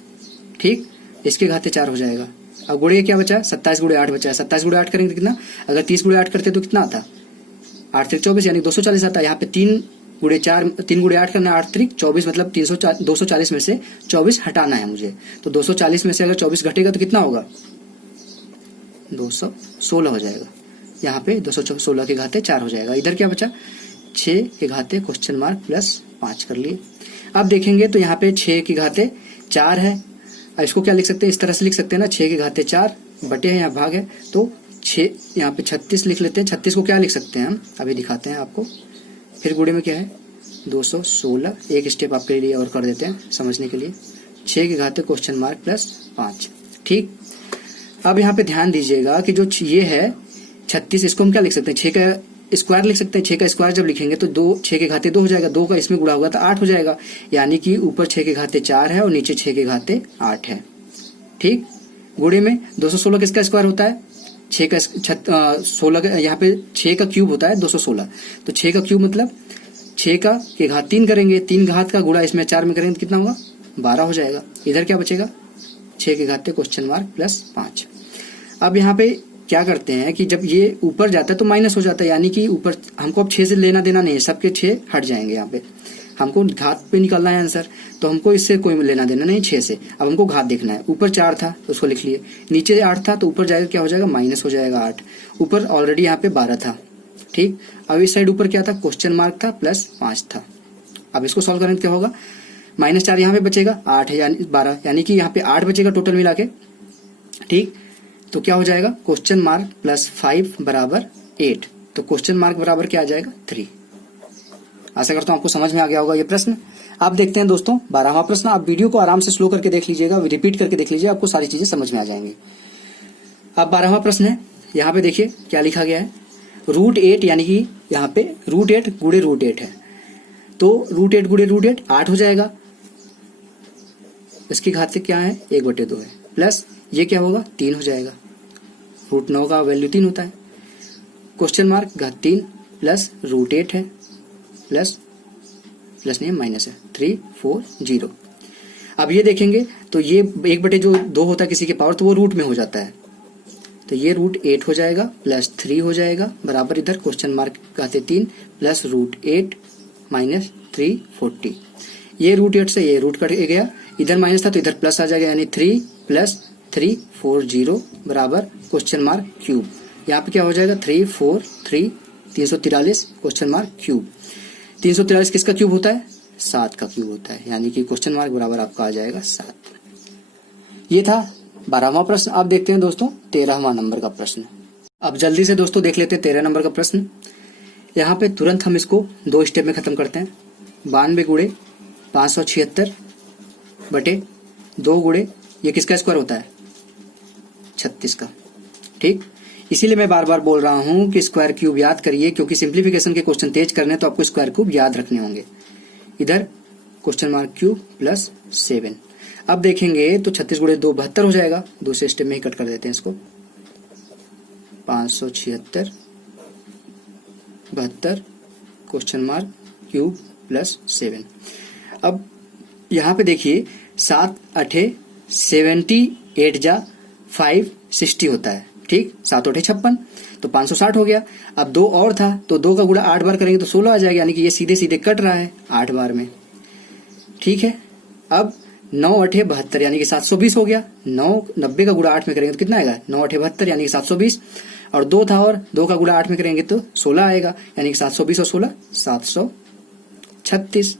ठीक। इसके घाते 4 हो जाएगा। अब गुणे क्या बचा, 27 गुणे 8 बचा है। 27 गुणे 8 करेंगे तो कितना, अगर 30 गुणे 8 करते तो कितना आता, 8 3 24, यानी 240 आता है। यहाँ पे 3 गुणे 8 करना, 8 3 24, मतलब 240 में से 24 हटाना है मुझे। तो 240 में से अगर 24 घटेगा तो कितना होगा, 216 हो जाएगा। यहाँ पे 216 के घाते 4 हो जाएगा। इधर क्या बचा, 6 के घाते क्वेश्चन मार्क प्लस 5 कर लिए। अब देखेंगे तो यहाँ पे 6 के घाते 4 है। अब इसको क्या लिख सकते हैं, इस तरह से लिख सकते हैं ना, 6 के घाते 4 बटे है, यहाँ भाग है, तो 6 यहाँ पे 36 लिख लेते हैं। 36 को क्या लिख सकते हैं हम, अभी दिखाते हैं आपको। फिर गुणे में क्या है 216, एक स्टेप आपके लिए और कर देते हैं समझने के लिए। 6 के घाते क्वेश्चन मार्क प्लस 5, ठीक। अब यहाँ पे ध्यान दीजिएगा कि जो ये है 36, इसको हम क्या लिख सकते हैं, 6 का स्क्वायर लिख सकते हैं। 6 का स्क्वायर जब लिखेंगे तो 6 के घाते 2 हो जाएगा, 2 का इसमें गुणा होगा तो 8 हो जाएगा, यानी कि ऊपर 6 के घाते 4 है और नीचे 6 के घाते 8 है, ठीक। गुणे में 216 किसका स्क्वायर होता है, 6 का 16 का, यहाँ पे 6 का क्यूब होता है 216, तो 6 का क्यूब मतलब 6 का के घात 3 करेंगे, 3 घात का गुणा इसमें 4 में करेंगे तो कितना होगा, 12 हो जाएगा। इधर क्या बचेगा, 6 के घाते क्वेश्चन मार्क प्लस 5। अब यहाँ पे क्या करते हैं कि जब ये ऊपर जाता है तो माइनस हो जाता है, यानी कि ऊपर हमको अब 6 से लेना देना नहीं है, सबके 6 हट जाएंगे। यहाँ पे हमको घात पे निकालना है आंसर, तो हमको इससे कोई लेना देना नहीं 6 से। अब हमको घात देखना है, ऊपर 4 था तो उसको लिख लिए, नीचे 8 था तो ऊपर जाएगा क्या हो जाएगा, माइनस हो जाएगा 8। ऊपर ऑलरेडी यहाँ पे 12 था, ठीक। अब इस साइड ऊपर क्या था, क्वेश्चन मार्क था प्लस 5 था। अब इसको सॉल्व करें तो क्या होगा, -4 यहाँ पे बचेगा, 8 है यानी 12, यानी कि यहाँ पे 8 बचेगा टोटल मिला के, ठीक। तो क्या हो जाएगा, क्वेश्चन मार्क प्लस 5 बराबर 8, तो क्वेश्चन मार्क बराबर क्या आ जाएगा, 3। आशा करता हूं आपको समझ में आ गया होगा ये प्रश्न। आप देखते हैं दोस्तों 12वां प्रश्न। आप वीडियो को आराम से स्लो करके देख लीजिएगा, रिपीट करके देख लीजिए, आपको सारी चीजें समझ में आ जाएंगी। अब 12वां प्रश्न है, यहाँ पे देखिए क्या लिखा गया है, √8 यानी कि यहाँ पे √8 गुड़े √8 है, तो √8 गुड़े √8 8 हो जाएगा। इसकी घात क्या है 1/2 है, प्लस ये क्या होगा 3 हो जाएगा। √9 का वैल्यू 3 होता है। क्वेश्चन मार्क घात 3 प्लस √8 है, प्लस नहीं माइनस है 3 4 0। अब ये देखेंगे तो ये 1/2 होता है किसी के पावर, तो वो रूट में हो जाता है, तो ये √8 हो जाएगा प्लस 3 हो जाएगा बराबर इधर क्वेश्चन मार्क घाते 3 प्लस √8 माइनस 3 40। ये √8 से ये रूट कट गया, इधर माइनस था तो इधर प्लस आ जाएगा, यानी 3 प्लस 3 4 0 बराबर क्वेश्चन मार्क क्यूब। यहाँ पे क्या हो जाएगा 3 4 3 343 क्वेश्चन मार्क क्यूब। 343 किसका क्यूब होता है 7 का क्यूब होता है, यानी कि क्वेश्चन मार्क बराबर आपका आ जाएगा 7। ये था 12वां प्रश्न। अब देखते हैं दोस्तों 13वां नंबर का प्रश्न। अब जल्दी से दोस्तों देख लेते हैं 13 नंबर का प्रश्न। यहाँ पे तुरंत हम इसको 2 स्टेप में खत्म करते हैं। 92 गुणे 576 बटे 2 गुणे ये किसका स्क्वायर होता है 36 का। ठीक, इसीलिए मैं बार बार बोल रहा हूं कि स्क्वायर क्यूब याद करिए, क्योंकि सिंप्लीफिकेशन के क्वेश्चन तेज करने तो आपको स्क्वायर क्यूब याद रखने होंगे। इधर क्वेश्चन मार्क क्यूब प्लस 7। अब देखेंगे तो 36 गुणे 2 72 हो जाएगा। दूसरे स्टेप में ही कट कर देते हैं इसको। 576 72 क्वेश्चन मार्क क्यूब प्लस 7। अब यहाँ पे देखिए 7 8 78 जा 5 60 होता है। ठीक, 7 8 56 तो 560 हो गया। अब 2 और था तो 2 का गुणा 8 बार करेंगे तो 16 आ जाएगा, यानी कि ये सीधे सीधे कट रहा है 8 बार में। ठीक है, अब 9 8 72 यानी कि 720 हो गया। 9 90 का गुणा 8 में करेंगे तो कितना आएगा 9 8 72 यानी कि 720। और 2 था और 2 का गुणा 8 में करेंगे तो 16 आएगा, यानी कि 720 और 16 736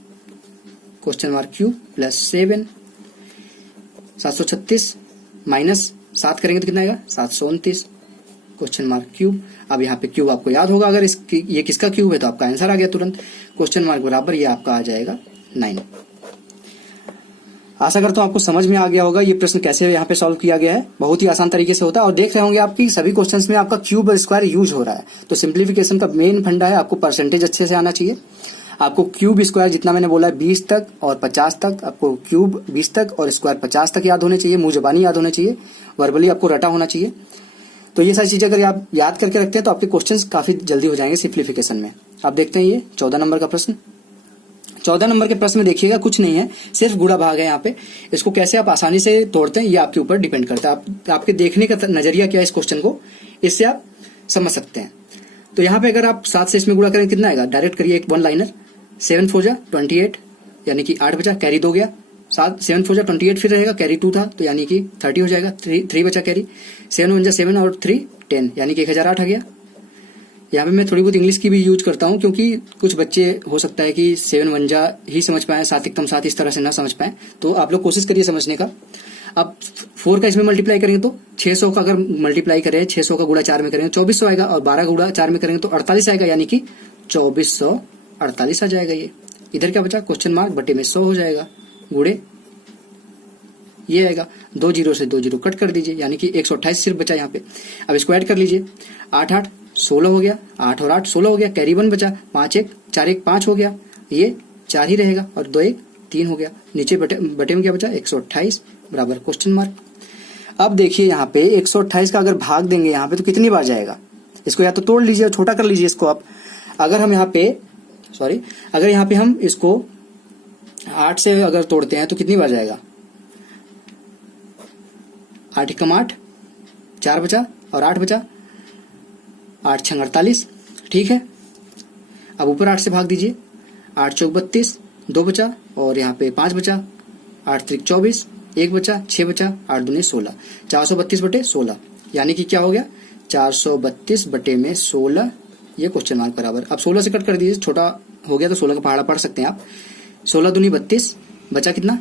question mark cube plus 7। 736 minus 7 करेंगे तो कितना आएगा 729 क्वेश्चन मार्क क्यूब। अब यहाँ पे क्यूब आपको याद होगा, अगर ये किसका क्यूब है तो आपका आंसर आ गया तुरंत। क्वेश्चन मार्क बराबर ये आपका आ जाएगा 9। आशा करता हूं आपको समझ में आ गया होगा ये प्रश्न कैसे यहाँ पे सॉल्व किया गया है। बहुत ही आसान तरीके से होता है, और देख रहे होंगे आपकी सभी क्वेश्चंस में आपका क्यूब और स्क्वायर यूज हो रहा है। तो सिंप्लीफिकेशन का मेन फंडा है आपको परसेंटेज अच्छे से आना चाहिए। आपको क्यूब स्क्वायर जितना मैंने बोला है 20 तक और 50 तक, आपको क्यूब 20 तक और स्क्वायर 50 तक याद होने चाहिए, मुंह जबानी याद होने चाहिए, वर्बली आपको रटा होना चाहिए। तो ये सारी चीजें अगर आप याद करके रखते हैं तो आपके क्वेश्चंस काफी जल्दी हो जाएंगे सिंप्लीफिकेशन में। आप देखते हैं ये 14 नंबर का प्रश्न। 14 नंबर के प्रश्न में देखिएगा कुछ नहीं है, सिर्फ गुणा भाग है यहाँ पे। इसको कैसे आप आसानी से तोड़ते हैं ये आपके ऊपर डिपेंड करता है, आपके देखने का नजरिया क्या है इस क्वेश्चन को, इससे आप समझ सकते हैं। तो यहाँ पे अगर आप 7 से इसमें गुणा करें कितना आएगा, डायरेक्ट करिए एक 1 लाइनर। 7 4 जा 28 यानी कि 8 बचा, कैरी 2 गया। 7 4 जा 28 फिर रहेगा, कैरी 2 था तो यानी कि 30 हो जाएगा। 3 बचा कैरी। 7 1 जा 7 और 3 10 यानी कि 1008 आ गया। यहाँ पे मैं थोड़ी बहुत इंग्लिश की भी यूज करता हूँ, क्योंकि कुछ बच्चे हो सकता है कि 7 1 जा ही समझ पाए, 7 एकम 7 इस तरह से ना समझ पाए, तो आप लोग कोशिश करिए समझने का। अब 4 का इसमें मल्टीप्लाई करेंगे तो 600 का अगर मल्टीप्लाई करें, 600 का गुणा 4 में करेंगे 2400 आएगा, और 12 का गुणा 4 में करेंगे तो 48 आएगा, यानी कि 2448 आ जाएगा। ये इधर क्या बचा क्वेश्चन मार्क बटे में 100 हो जाएगा, गुणे ये आएगा। 2 0 से 2 0 कट कर दीजिए, यानी कि 128 सिर्फ बचा यहाँ पे। अब इसको ऐड कर लीजिए, 8 8 16 हो गया, 8 और 8 16 हो गया, कैरी 1 बचा, 5 1 4 1 5 हो गया, ये 4 ही रहेगा, और 2 1 3 हो गया। नीचे बटे में क्या बचा 128 बराबर क्वेश्चन मार्क। अब देखिए यहाँ पे 128 का अगर भाग देंगे यहाँ पे तो कितनी बार जाएगा, इसको या तो तोड़ लीजिए, छोटा कर लीजिए इसको आप। अगर हम यहाँ पे अगर यहाँ पे हम इसको 8 से अगर तोड़ते हैं तो कितनी बार जाएगा, 8 एकम 8 4 बचा और 8 बचा, 8 6 48। ठीक है, अब ऊपर 8 से भाग दीजिए, 8 चौक 32, 2 बचा और यहाँ पे 5 बचा, 8 त्रिक 24, 1 बचा, 6 बचा, 8 दूनी 16, 432 बटे 16, यानी कि क्या हो गया 432 बटे में 16, ये क्वेश्चन मार्क बराबर। अब 16 से कट कर दीजिए, छोटा हो गया तो 16 का पहाड़ा पढ़ सकते हैं आप। 16 दूनी 32, बचा कितना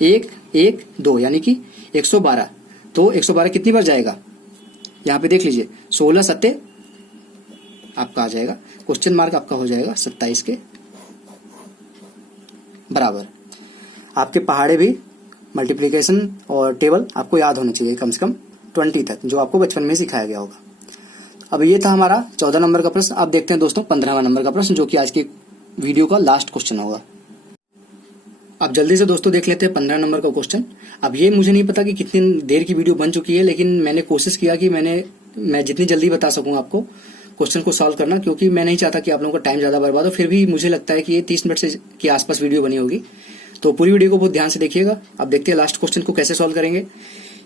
1 1 2 यानी कि 112। तो 112 कितनी बार जाएगा यहाँ पे देख लीजिए, 16 7 आपका आ जाएगा, क्वेश्चन मार्क आपका हो जाएगा 27 के बराबर। आपके पहाड़े भी मल्टीप्लिकेशन और टेबल आपको याद होने चाहिए कम से कम 20 तक, जो आपको बचपन में सिखाया गया होगा। अब ये था हमारा 14 नंबर का प्रश्न। अब देखते हैं दोस्तों 15वां नंबर का प्रश्न, जो कि आज की वीडियो का लास्ट क्वेश्चन होगा। अब जल्दी से दोस्तों देख लेते हैं 15 नंबर का क्वेश्चन। अब ये मुझे नहीं पता कि कितनी देर की वीडियो बन चुकी है, लेकिन मैंने कोशिश किया कि मैं जितनी जल्दी बता सकूं आपको क्वेश्चन को सॉल्व करना, क्योंकि मैं नहीं चाहता कि आप लोगों का टाइम ज्यादा बर्बाद हो। फिर भी मुझे लगता है कि ये 30 मिनट से के आसपास वीडियो बनी होगी, तो पूरी वीडियो को बहुत ध्यान से देखिएगा। अब देखते हैं लास्ट क्वेश्चन को कैसे सॉल्व करेंगे।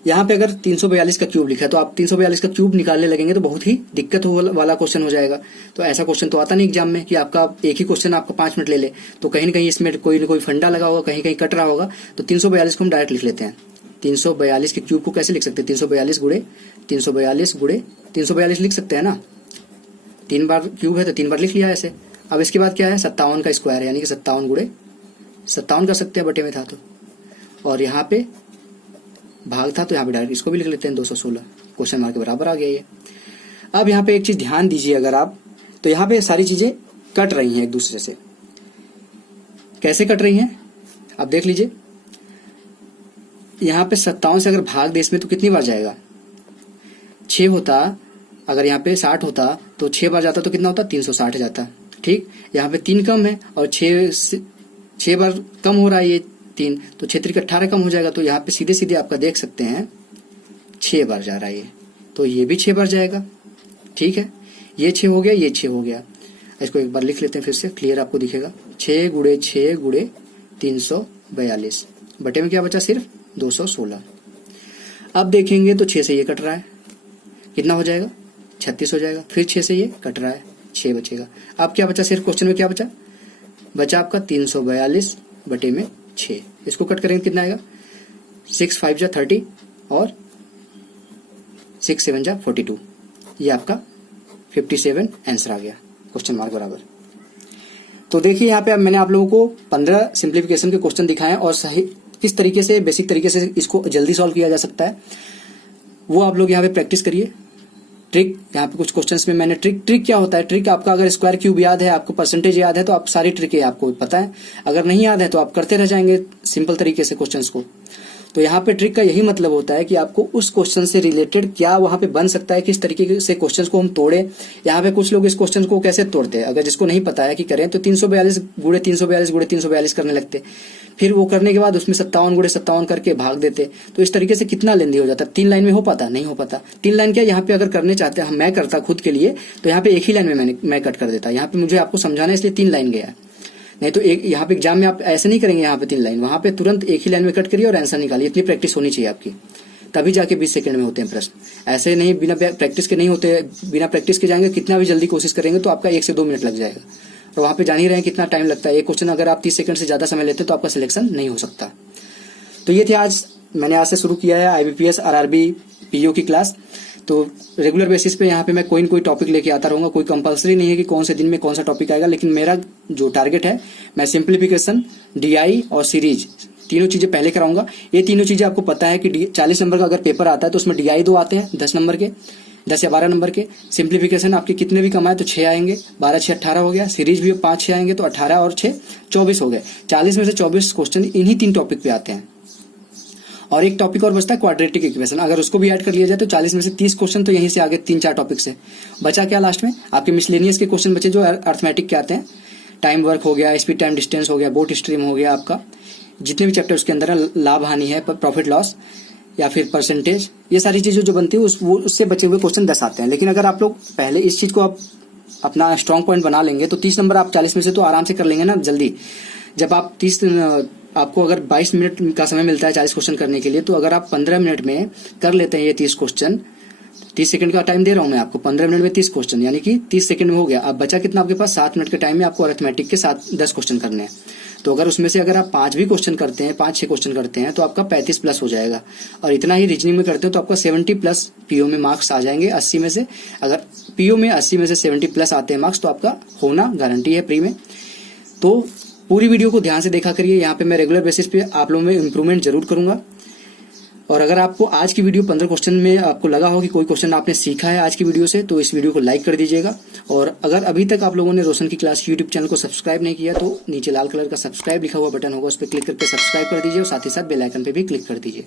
यहाँ पे अगर 342 का क्यूब लिखा है तो आप 342 का क्यूब निकालने लगेंगे तो बहुत ही दिक्कत वाला क्वेश्चन हो जाएगा। तो ऐसा क्वेश्चन तो आता नहीं एग्जाम में कि आपका एक ही क्वेश्चन आपका 5 मिनट ले ले, तो कहीं ना कहीं इसमें कोई ना कोई फंडा लगा होगा, कहीं कहीं कट रहा होगा। तो 342 को हम डायरेक्ट लिख लेते हैं। 342 के क्यूब को कैसे लिख सकते हैं? 342 गुड़े 342 गुड़े 342 लिख सकते हैं ना। 3 बार क्यूब है तो 3 बार लिख लिया ऐसे। अब इसके बाद क्या है? 57 का स्क्वायर है, यानी कि 57 गुड़े 57 कर सकते हैं, बटे में था तो। और यहाँ पे भाग था तो यहाँ पे डायरेक्ट इसको भी लिख लेते हैं 216, क्वेश्चन मार्क के बराबर आ गया ये। अब यहाँ पे एक चीज ध्यान दीजिए अगर आप, तो यहाँ पे सारी चीजें कट रही हैं एक दूसरे से। कैसे कट रही हैं आप देख लीजिए। यहाँ पे 57 से अगर भाग दे इसमें तो कितनी बार जाएगा? 6 होता, अगर यहाँ पे 60 होता तो 6 बार जाता तो कितना होता? 360 जाता। ठीक, यहाँ पे 3 कम है और 6 बार कम हो रहा है ये 3, तो 6 3 18 कम हो जाएगा। तो यहाँ पे सीधे सीधे आपका देख सकते हैं 6 बार जा रहा है ये, तो ये भी 6 बार जाएगा। ठीक है, ये 6 हो गया, ये 6 हो गया। इसको एक बार लिख लेते हैं फिर से, क्लियर आपको दिखेगा। 6 गुड़े 6 गुड़े 342, बटे में क्या बचा? सिर्फ 216। अब देखेंगे तो 6 से ये कट रहा है, कितना हो जाएगा? 36 हो जाएगा। फिर 6 से ये कट रहा है, 6 बचेगा। अब क्या बचा? सिर्फ क्वेश्चन में क्या बचा? बचा आपका 342 बटे में 6। इसको कट करेंगे कितना आएगा? 6 5 जा 30 और 6 7 जा 42। ये आपका 57 आंसर आ गया, क्वेश्चन मार्क बराबर। तो देखिए यहाँ पे अब मैंने आप लोगों को 15 सिंप्लीफिकेशन के क्वेश्चन दिखाए और सही किस तरीके से बेसिक तरीके से इसको जल्दी सॉल्व किया जा सकता है, वो आप लोग यहाँ पे प्रैक्टिस करिए। ट्रिक यहाँ पे कुछ क्वेश्चंस में मैंने ट्रिक क्या होता है? ट्रिक आपका अगर स्क्वायर क्यूब याद है, आपको परसेंटेज याद है, तो आप सारी ट्रिक आपको पता है। अगर नहीं याद है तो आप करते रह जाएंगे सिंपल तरीके से क्वेश्चंस को। तो यहाँ पे ट्रिक का यही मतलब होता है कि आपको उस क्वेश्चन से रिलेटेड क्या वहां पे बन सकता है, किस तरीके से क्वेश्चंस को हम तोड़े। यहाँ पे कुछ लोग इस क्वेश्चन को कैसे तोड़ते हैं, अगर जिसको नहीं पता है कि करें तो 342 गुड़े 342 गुड़े 342 करने लगते, फिर वो करने के बाद उसमें 57 गुड़े 57 करके भाग देते। तो इस तरीके से कितना लेंदी हो जाता है? 3 लाइन में हो पाता? नहीं हो पाता। 3 लाइन क्या यहाँ पे अगर करने चाहते हैं, मैं करता खुद के लिए तो यहाँ पे एक ही लाइन में मैं कट कर देता। यहाँ पे मुझे आपको समझाना है इसलिए 3 लाइन गया, नहीं तो एक यहाँ पे एग्जाम में आप ऐसे नहीं करेंगे। यहाँ पे 3 लाइन, वहां पे तुरंत एक ही लाइन में कट करिए और आंसर निकालिए। इतनी प्रैक्टिस होनी चाहिए आपकी, तभी जाके 20 सेकंड में होते हैं प्रश्न। ऐसे नहीं बिना प्रैक्टिस के नहीं होते। बिना प्रैक्टिस के जाएंगे, कितना भी जल्दी कोशिश करेंगे तो आपका 1 से 2 मिनट लग जाएगा। और वहां पे जान ही रहे हैं कितना टाइम लगता है। एक क्वेश्चन अगर आप 30 सेकंड से ज्यादा समय लेते तो आपका सिलेक्शन नहीं हो सकता। तो ये थे आज, मैंने आज से शुरू किया है IBPS RRB PO की क्लास। तो रेगुलर बेसिस पे यहाँ पे मैं कोई न कोई टॉपिक लेके आता रहूंगा। कोई कंपलसरी नहीं है कि कौन से दिन में कौन सा टॉपिक आएगा, लेकिन मेरा जो टारगेट है, मैं सिंप्लीफिकेशन, DI और सीरीज तीनों चीजें पहले कराऊंगा। ये तीनों चीजें आपको पता है कि 40 नंबर का अगर पेपर आता है तो उसमें DI 2 आते हैं 10 नंबर के, 10 या 12 नंबर के। सिंप्लीफिकेशन आपके कितने भी कमाए तो 6 आएंगे, 12 6 18 हो गया। सीरीज भी 5 6 आएंगे तो 18 और 6 24 हो गए। 40 में से 24 क्वेश्चन इन्हीं 3 टॉपिक पे आते हैं। और एक टॉपिक और बचता है क्वाड्रेटिक इक्वेशन, अगर उसको भी ऐड कर लिया जाए तो 40 में से 30 क्वेश्चन तो यहीं से आगे 3-4 टॉपिक से बचा। क्या लास्ट में आपके मिसलेनियस के क्वेश्चन बचे जो अर्थमेटिक के आते हैं। टाइम वर्क हो गया, स्पीड टाइम डिस्टेंस हो गया, बोट स्ट्रीम हो गया, आपका जितने भी चैप्टर उसके अंदर है, लाभ हानि है, प्रॉफिट लॉस या फिर परसेंटेज, ये सारी चीजें जो बनती है उससे बचे हुए क्वेश्चन 10 आते हैं। लेकिन अगर आप लोग पहले इस चीज को आप अपना स्ट्रॉन्ग पॉइंट बना लेंगे तो 30 नंबर आप 40 में से तो आराम से कर लेंगे ना जल्दी। जब आप आपको अगर 22 मिनट का समय मिलता है 40 क्वेश्चन करने के लिए, तो अगर आप 15 मिनट में कर लेते हैं ये 30 क्वेश्चन, 30 सेकंड का टाइम दे रहा हूं मैं आपको, 15 मिनट में 30 क्वेश्चन, यानी कि 30 सेकंड में हो गया। अब बचा कितना आपके पास? 7 मिनट के टाइम में आपको अरिथमेटिक के 10 क्वेश्चन करने हैं। तो अगर उसमें से अगर आप 5 भी क्वेश्चन करते हैं, 5-6 क्वेश्चन करते हैं, तो आपका 35 प्लस हो जाएगा। और इतना ही रीजनिंग में करते हैं तो आपका 70 प्लस PO में मार्क्स आ जाएंगे 80 में से। अगर PO में 80 में से 70 प्लस आते हैं मार्क्स तो आपका होना गारंटी है प्री में। तो पूरी वीडियो को ध्यान से देखा करिए। यहाँ पे मैं रेगुलर बेसिस पे आप लोगों में इंप्रूवमेंट जरूर करूंगा। और अगर आपको आज की वीडियो 15 क्वेश्चन में आपको लगा हो कि कोई क्वेश्चन आपने सीखा है आज की वीडियो से, तो इस वीडियो को लाइक कर दीजिएगा। और अगर अभी तक आप लोगों ने रोशन की क्लास यूट्यूब चैनल को सब्सक्राइब नहीं किया तो नीचे लाल कलर का सब्सक्राइब लिखा हुआ बटन होगा, उस पर क्लिक करके सब्सक्राइब कर दीजिए और साथ ही साथ बेल आइकन पे भी क्लिक कर दीजिए।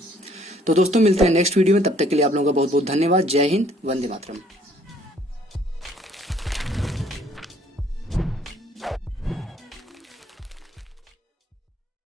तो दोस्तों मिलते हैं नेक्स्ट वीडियो में, तब तक के लिए आप लोगों का बहुत बहुत धन्यवाद। जय हिंद, वंदे मातरम।